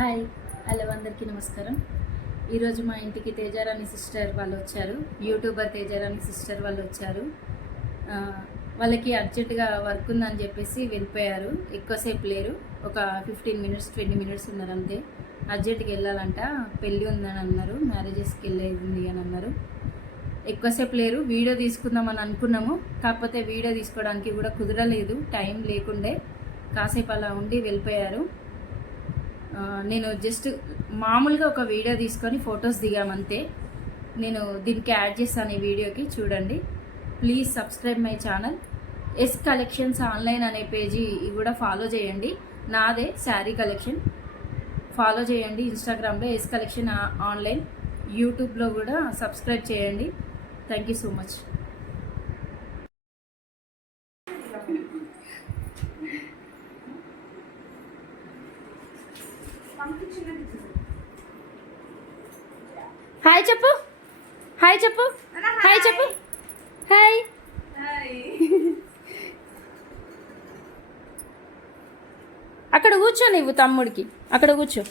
Hi hello అందరికీ నమస్కారం. ఈరోజు మా ఇంటికి తేజారాణి సిస్టర్ వాళ్ళు వచ్చారు. యూట్యూబర్ తేజారాణి సిస్టర్ వాళ్ళు వచ్చారు. వాళ్ళకి అర్జెంటుగా వర్క్ ఉందని చెప్పేసి వెళ్ళిపోయారు. ఎక్కువసేపు లేరు, ఒక 15 మినిట్స్ 20 మినిట్స్ ఉన్నారు అంతే. అర్జెంటుగా వెళ్ళాలంట, పెళ్ళి ఉందని అన్నారు, మ్యారేజెస్కి వెళ్ళేది అని అన్నారు. ఎక్కువసేపు లేరు. వీడియో తీసుకుందామని అనుకున్నాము, కాకపోతే వీడియో తీసుకోవడానికి కూడా కుదరలేదు, టైం లేకుండే. కాసేపు అలా ఉండి వెళ్ళిపోయారు. నేను జస్ట్ మామూలుగా ఒక వీడియో తీసుకొని ఫొటోస్ దిగామంతే. నేను దీనికి యాడ్ చేస్తాను, ఈ వీడియోకి చూడండి. Please subscribe my channel. S collections online అనే పేజీ కూడా ఫాలో చేయండి. నాదే శారీ కలెక్షన్ ఫాలో చేయండి. ఇన్స్టాగ్రామ్లో ఎస్ కలెక్షన్ ఆన్లైన్, యూట్యూబ్లో కూడా సబ్స్క్రైబ్ చేయండి. Thank you so much. Hi చెప్పు, హాయ్ చెప్పు, హాయ్ చెప్పు, హాయ్. అక్కడ కూర్చో, నువ్వు తమ్ముడికి అక్కడ కూర్చో.